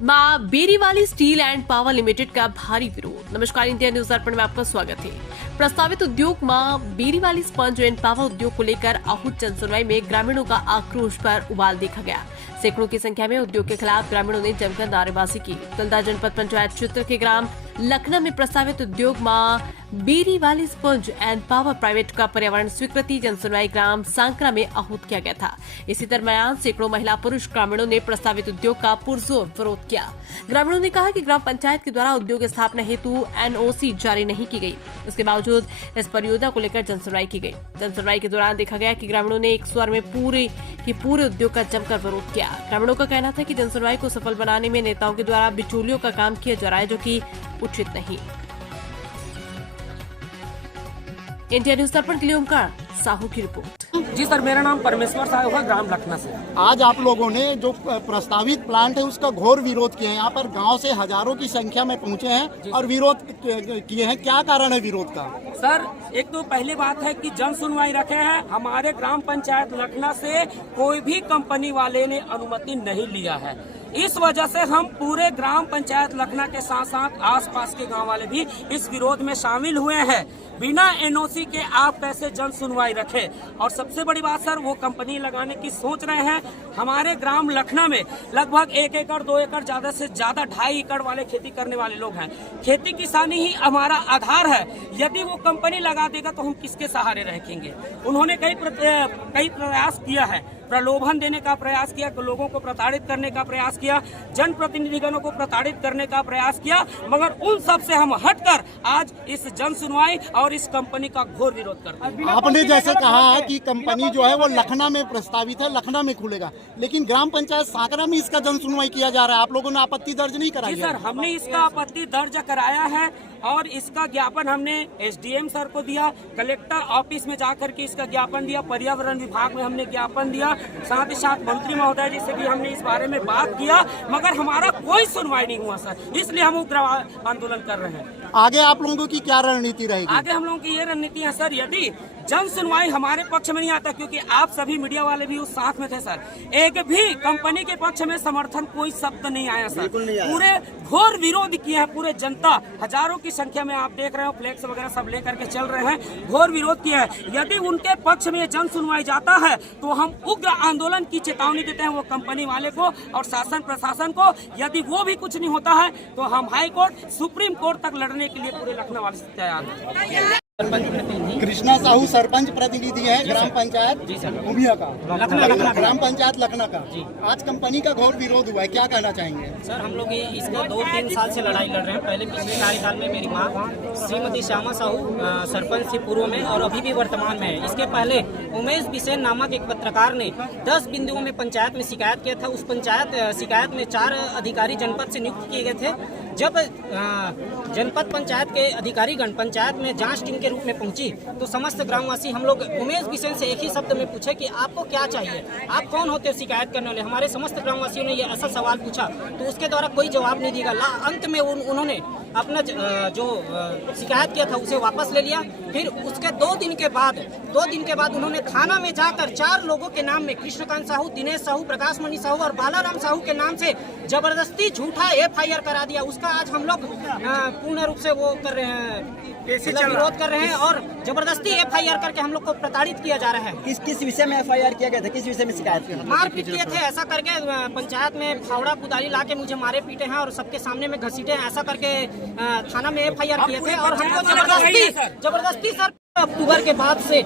मां बेरीवाली steel and power limited का भारी विरोध। नमस्कार, इंडिया न्यूज दर्पण में आपका स्वागत है। प्रस्तावित उद्योग मां बेरीवाली स्पंज एंड पावर उद्योग को लेकर आहूत जनसुनवाई में ग्रामीणों का आक्रोश पर उबाल देखा गया। सैकड़ों की संख्या में उद्योग के खिलाफ ग्रामीणों ने जमकर नारेबाजी की। तिल्दा जनपद पंचायत क्षेत्र के ग्राम लखना में प्रस्तावित उद्योग मां बेरीवाली स्पंज एंड पावर प्राइवेट का पर्यावरण स्वीकृति जनसुनवाई ग्राम सांकरा में आहूत किया गया था। इसी दरमियान सैकड़ों महिला पुरुष ग्रामीणों ने प्रस्तावित उद्योग का पुरजोर विरोध किया। ग्रामीणों ने कहा कि ग्राम पंचायत के द्वारा उद्योग स्थापना हेतु एनओसी जारी नहीं की गई। इसके बावजूद इस परियोजना को लेकर जनसुनवाई की गई। जनसुनवाई के दौरान देखा गया कि ग्रामीणों ने एक स्वर में पूरे उद्योग का जमकर विरोध किया। ग्रामीणों का कहना था कि जनसुनवाई को सफल बनाने में नेताओं के द्वारा बिचौलियों का काम किया जा रहा है, जो कि उचित नहीं। इंडिया न्यूज दर्पण के लिए ओमकार साहू की रिपोर्ट। जी सर, मेरा नाम परमेश्वर साहू है, ग्राम लखना से। आज आप लोगों ने जो प्रस्तावित प्लांट है उसका घोर विरोध किया है। यहाँ पर गांव से हजारों की संख्या में पहुंचे हैं और विरोध किए हैं। क्या कारण है विरोध का? सर, एक तो पहली बात है कि जन सुनवाई रखे हैं। हमारे ग्राम पंचायत लखना से कोई भी कंपनी वाले ने अनुमति नहीं लिया है। इस वजह से हम पूरे ग्राम पंचायत लखना के साथ साथ आसपास के गांव वाले भी इस विरोध में शामिल हुए हैं। बिना एनओसी के आप कैसे जन सुनवाई रखें? और सबसे बड़ी बात सर, वो कंपनी लगाने की सोच रहे हैं। हमारे ग्राम लखना में लगभग 1 एकड़ 2 एकड़ ज्यादा से ज्यादा 2.5 एकड़ वाले खेती करने वाले लोग हैं। खेती किसानी ही हमारा आधार है। यदि वो कंपनी लगा देगा तो हम किसके सहारे रहेंगे? उन्होंने कई प्रयास किया है, प्रलोभन देने का प्रयास किया, लोगों को प्रताड़ित करने का प्रयास किया, जनप्रतिनिधिगणों को प्रताड़ित करने का प्रयास किया, मगर उन सब से हम हटकर आज इस जन सुनवाई और इस कंपनी का घोर विरोध करते हैं। आपने जैसे कहा कि कंपनी जो है वो लखना में प्रस्तावित है, लखना में खुलेगा, लेकिन ग्राम पंचायत सांकरा में इसका जन सुनवाई किया जा रहा है। आप लोगों ने आपत्ति दर्ज नहीं कराई? जी सर, हमने इसका आपत्ति दर्ज कराया है और इसका ज्ञापन हमने एसडीएम सर को दिया, कलेक्टर ऑफिस में जाकर के इसका ज्ञापन दिया, पर्यावरण विभाग में हमने ज्ञापन दिया, साथ ही साथ मंत्री महोदय जी से भी हमने इस बारे में बात किया, मगर हमारा कोई सुनवाई नहीं हुआ सर। इसलिए हम उग्र आंदोलन कर रहे हैं। आगे आप लोगों की क्या रणनीति रहेगी? आगे हम लोगों की ये रणनीति है सर, यदि जन सुनवाई हमारे पक्ष में नहीं आता, क्योंकि आप सभी मीडिया वाले भी उस साथ में थे सर, एक भी कंपनी के पक्ष में समर्थन कोई शब्द नहीं आया सर। पूरे घोर विरोध किए हैं। पूरे जनता हजारों की संख्या में आप देख रहे हो, फ्लैक्स वगैरह सब लेकर के चल रहे हैं, घोर विरोध किया है। यदि उनके पक्ष में जन सुनवाई जाता है तो हम उग्र आंदोलन की चेतावनी देते हैं वो कंपनी वाले को और शासन प्रशासन को। यदि वो भी कुछ नहीं होता है तो हम हाई कोर्ट, सुप्रीम कोर्ट तक लड़ने के लिए पूरे लखनऊ वाले से तैयार हैं। कृष्णा साहू सरपंच प्रतिनिधि है ग्राम पंचायत उमिया का, ग्राम पंचायत लखना का। आज कंपनी का घोर विरोध हुआ है, क्या कहना चाहेंगे? सर, हम लोग इसका 2-3 साल से लड़ाई लड़ रहे हैं। पहले पिछले कार्यकाल में मेरी माँ श्रीमती श्यामा साहू सरपंच थी पूर्व में और अभी भी वर्तमान में है। इसके पहले उमेश बिसेन नामक एक पत्रकार ने 10 बिंदुओं में पंचायत में शिकायत किया था। उस शिकायत में 4 अधिकारी जनपद से नियुक्त किए गए थे। जब जनपद पंचायत के अधिकारीगण पंचायत में जांच टीम के रूप में पहुंची तो समस्त ग्रामवासी हम लोग उमेश बिसेन से एक ही शब्द में पूछे कि आपको क्या चाहिए, आप कौन होते हो शिकायत करने वाले? हमारे समस्त ग्रामवासियों ने ये ऐसा सवाल पूछा तो उसके द्वारा कोई जवाब नहीं दिया। अंत में उन्होंने अपना जो शिकायत किया था उसे वापस ले लिया। फिर उसके 2 दिन के बाद उन्होंने थाना में जाकर 4 लोगों के नाम में, कृष्णकांत साहू, दिनेश साहू, प्रकाश मणि साहू और बालाराम साहू के नाम से जबरदस्ती झूठा FIR करा दिया। उसका आज हम लोग पूर्ण रूप से वो कर रहे हैं, विरोध कर रहे हैं और जबरदस्ती FIR करके हम लोग को प्रताड़ित किया जा रहा है। किस विषय में FIR किया गया था? किस विषय में शिकायत की? मारपीट किए थे। ऐसा करके पंचायत में फावड़ा कुदाली ला के मुझे मारे पीटे हैं और सबके सामने में घसीटे हैं। ऐसा करके थाना में FIR किए थे और हमको जबरदस्ती सर अक्टूबर के बाद से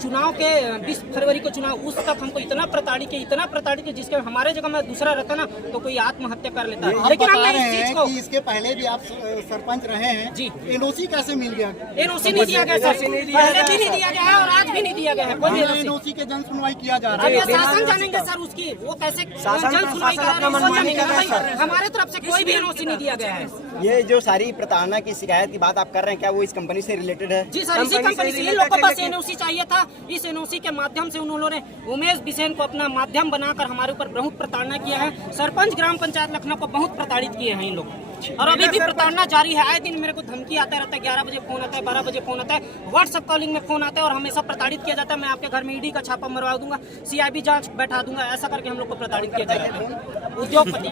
चुनाव के 20 फरवरी को चुनाव, उस तक हमको इतना प्रताड़ित किया जिसके हमारे जगह में दूसरा रहता ना तो कोई आत्महत्या कर लेता है। लेकिन हमने इस चीज को कि इसके पहले भी आप सरपंच रहे हैं जी, एनओसी कैसे मिल गया? एनओसी नहीं दिया गया सर, पहले भी नहीं दिया गया है और आज भी नहीं दिया गया है। कोई एनओसी के जन सुनवाई किया जा रहा है। शासन जानेंगे सर उसकी, वो कैसे जन सुनवाई करा। हमारे तरफ से कोई भी एनओसी नहीं दिया गया है। ये जो सारी प्रताड़ना की शिकायत की बात आप कर रहे हैं, क्या वो इस कंपनी से रिलेटेड है? जी सर, इसी कंपनी से। इन लोगों को बस एनओसी चाहिए था। इस एनओसी के माध्यम से उन्होंने उमेश बिसेन को अपना माध्यम बनाकर हमारे ऊपर बहुत प्रताड़ना किया है। सरपंच ग्राम पंचायत लखनऊ को बहुत प्रताड़ित किए हैं इन लोग और अभी भी प्रताड़ना जारी है। आए दिन मेरे को धमकी आता रहता है, 11 बजे फोन आता है, 12 बजे फोन आता है, व्हाट्सएप कॉलिंग में फोन आता है और हमेशा प्रताड़ित किया जाता है। मैं आपके घर में ईडी का छापा मरवा दूंगा, CIB जांच बैठा दूंगा, ऐसा करके हम लोग को प्रताड़ित किया जाएगा। उद्योगपति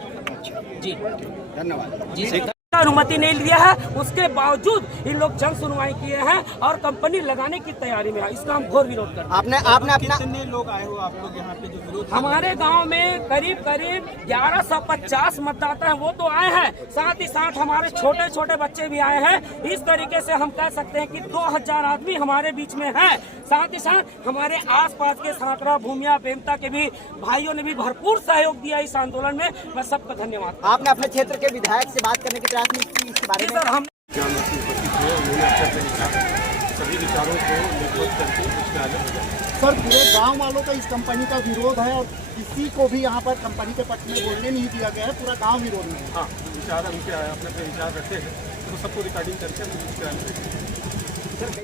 जी धन्यवाद जी सर। अनुमति नहीं लिया है, उसके बावजूद इन लोग जन सुनवाई किए हैं और कंपनी लगाने की तैयारी में है। इसका हम घोर विरोध करते हैं। आपने अपना कितने लोग आए हो आप लोग यहाँ पे जो विरोध? हमारे गांव में करीब 1150 मतदाता हैं, वो तो आए हैं, साथ ही साथ हमारे छोटे छोटे बच्चे भी आए हैं। इस तरीके से हम कह सकते हैं कि 2000 आदमी हमारे बीच में है। साथ ही साथ हमारे आसपास के सांकरा, भूमिया, बेमता के भी भाइयों ने भी भरपूर सहयोग दिया इस आंदोलन में। मैं सबका धन्यवाद। आपने अपने क्षेत्र के विधायक से बात करने की प्रयास नहीं की इसके बारे में? सर हम सभी विचारों को निर्भर करके उच्च न्यायालय हो जाए। सर पूरे गांव वालों का इस कंपनी का विरोध है और किसी को भी यहाँ पर कंपनी के पक्ष में बोलने नहीं दिया गया है, पूरा गांव विरोध में है। हाँ, विचार उनके अपने विचार रखते हैं तो सबको रिकॉर्डिंग करके हम उच्च न्यायालय भेजेंगे।